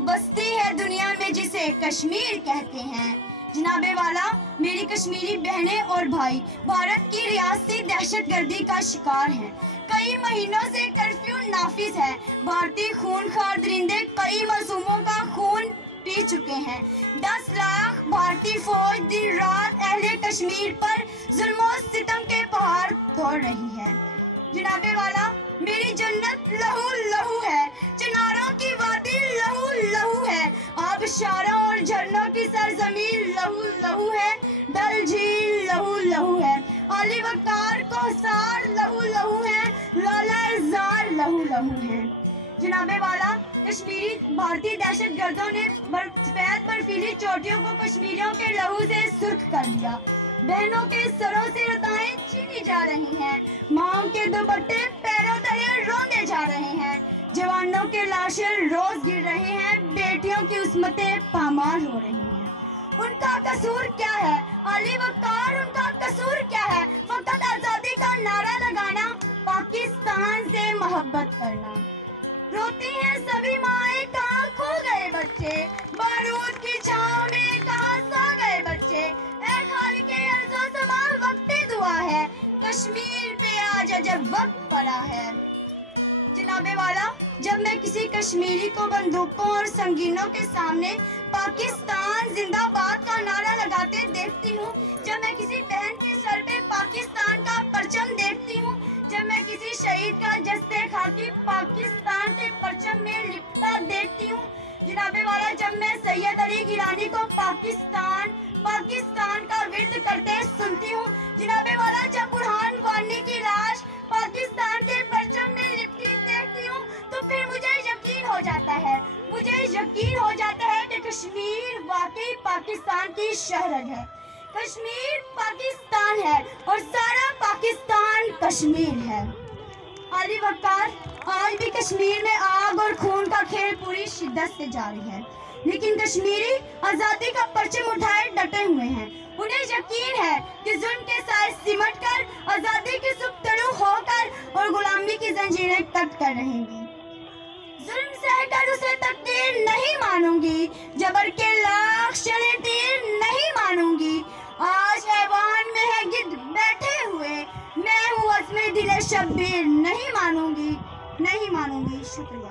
बस्ती है दुनिया में जिसे कश्मीर कहते हैं। जनाबे वाला, मेरी कश्मीरी बहनें और भाई भारत की रियासती दहशतगर्दी का शिकार हैं। कई महीनों से कर्फ्यू नाफिज है। भारतीय खूनखार दरिंदे कई मासूमों का खून पी चुके हैं। 10 लाख भारतीय फौज दिन रात अहले कश्मीर पर जुल्म और सितम के पहाड़ तोड़ रही है। जनाबे वाला, मेरी जन्नत लहू लहू है, चिनारों की वादी लहू लहू है, आबशारों और झरनों की सरजमीन लहू लहू है, डल झील लहू लहू है, अली वकार कोसार लहू लहू है, लाला जार लहू लहू है। जनाबे वाला, कश्मीरी भारतीय दहशतगर्दों ने सफेद बर्फीली चोटियों को कश्मीरियों के लहू से सुर्ख कर दिया। बहनों के सरों से लताएं छीनी जा रही हैं, माँ के दुपट्टे पैरों तले रौंदे जा रहे हैं, जवानों के लाशें रोज गिर रहे हैं, बेटियों की उस्मतें पामाल हो रही हैं। उनका कसूर क्या है? अली वकार, उनका कसूर क्या है? फकत आजादी का नारा लगाना, पाकिस्तान से मोहब्बत करना। रोती हैं सभी माएं, कहाँ खो गए बच्चे, बारूद की छांव में कहाँ सो गए बच्चे, ऐ खालिके अर्ज़ो समा वक्ते दुआ है, कश्मीर पे आज अजब वक्त पड़ा है। जनाबे वाला, जब मैं किसी कश्मीरी को बंदूकों और संगीनों के सामने पाकिस्तान जिंदाबाद का नारा लगाते देखती हूँ, जब मैं किसी बहन के सर पे पाकिस्तान का परचम देखती हूँ, जब मैं किसी शहीद का जस्ते खाकी पाकिस्तान के परचम में लिपटा देखती हूँ, जनाबे वाला, जब मैं सैयद अली गिलानी को पाकिस्तान का विर्द करते सुनती हूँ, जनाबे वाला, जब बुरहान वानी की लाश पाकिस्तान के परचम में लिपटी देखती हूँ, तो फिर मुझे यकीन हो जाता है कि कश्मीर वाकई पाकिस्तान की शहरत है। कश्मीर पाकिस्तान है और सारा पाकिस्तान कश्मीर है। अली वकार, आज भी कश्मीर में आग और खून का खेल पूरी शिद्दत से जारी है, लेकिन कश्मीरी आजादी का परचम उठाए डटे हुए हैं। उन्हें यकीन है कि जुल्म के साथ सिमट कर आजादी की सुख्तरू होकर और गुलामी की जंजीरें कट कर रहेंगी। जुल्म सहकर उसे तकदीर नहीं मानूंगी, जबर के लाख चले तीर नहीं मानूंगी। आज हैवान में है गिद्ध बैठे हुए, मैं हूँ असमे दिले शब्बीर नहीं मानूंगी। शुक्रिया।